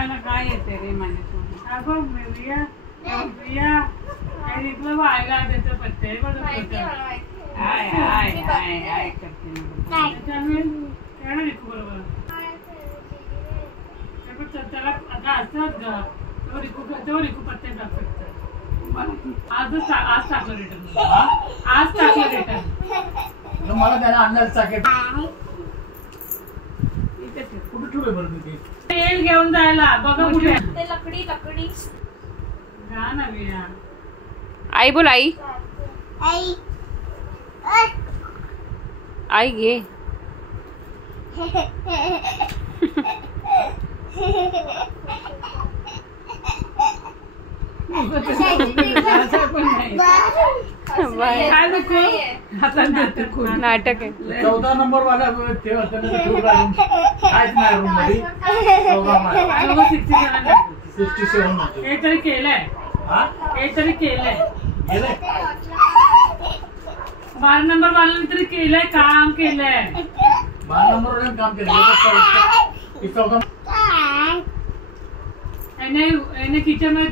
खायला काय येते रे माझ्या अगं प्रिया इथलं व्हायला त्याचं पत्ते करते बरोबर त्याला आता असतात ग रिकू पत्ते टाकतात आज टाकलं रिटर्न आज टाकलं रिटर्न मला त्याला अंदाज चाकेट कुठे ठेवले बरं ते तेल घेऊन जायला बघा कुठे ते लकडी घा ना विया आई बोल आई आई घे नाटक आहे 14 नंबर वाला काहीतरी केलंय 12 नंबर वाल्याने तरी केलंय काम केलंय 12 नंबर वाल्याने काम केलं किचन में